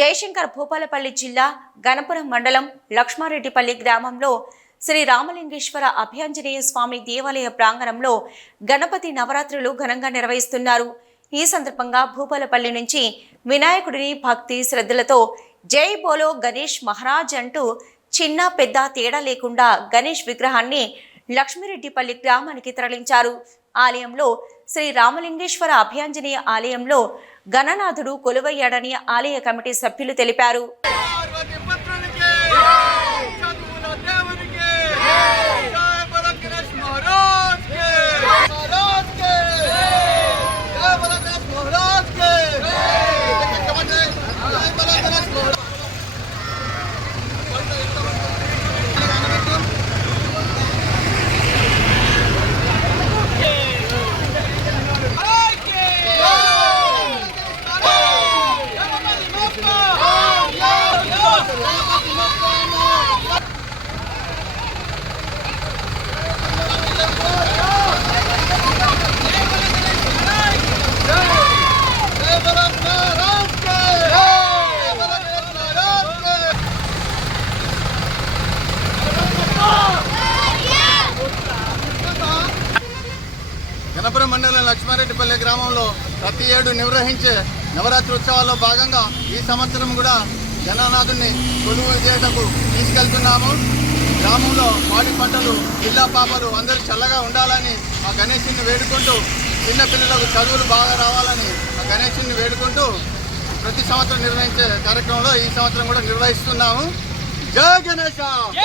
జయశంకర్ భూపాలపల్లి జిల్లా గణపురం మండలం లక్ష్మారెడ్డిపల్లి గ్రామంలో శ్రీ రామలింగేశ్వర అభయాంజనేయ స్వామి దేవాలయ ప్రాంగణంలో గణపతి నవరాత్రులు ఘనంగా నిర్వహిస్తున్నారు. ఈ సందర్భంగా భూపాలపల్లి నుంచి వినాయకుడిని భక్తి శ్రద్ధలతో జై బోలో గణేష్ మహారాజ్ అంటూ చిన్న పెద్ద తేడా లేకుండా గణేష్ విగ్రహాన్ని లక్ష్మిరెడ్డిపల్లి గ్రామానికి తరలించారు. ఆలయంలో శ్రీ రామలింగేశ్వర అభయాంజనేయ ఆలయంలో గణనాథుడు కొలువయ్యాడని ఆలయ కమిటీ సభ్యులు తెలిపారు. గణపురం మండలం లక్ష్మారెడ్డిపల్లి గ్రామంలో ప్రతి ఏడు నిర్వహించే నవరాత్రి ఉత్సవాల్లో భాగంగా ఈ సంవత్సరం కూడా గణనాథుని కొలువు చేయటకు తీసుకెళ్తున్నాము. గ్రామంలో పాడి పంటలు పిల్ల పాపలు అందరూ చల్లగా ఉండాలని ఆ గణేశుని వేడుకుంటూ చిన్నపిల్లలకు చదువులు బాగా రావాలని ఆ గణేశుని వేడుకుంటూ ప్రతి సంవత్సరం నిర్వహించే కార్యక్రమంలో ఈ సంవత్సరం కూడా నిర్వహిస్తున్నాము. జై గణేశ.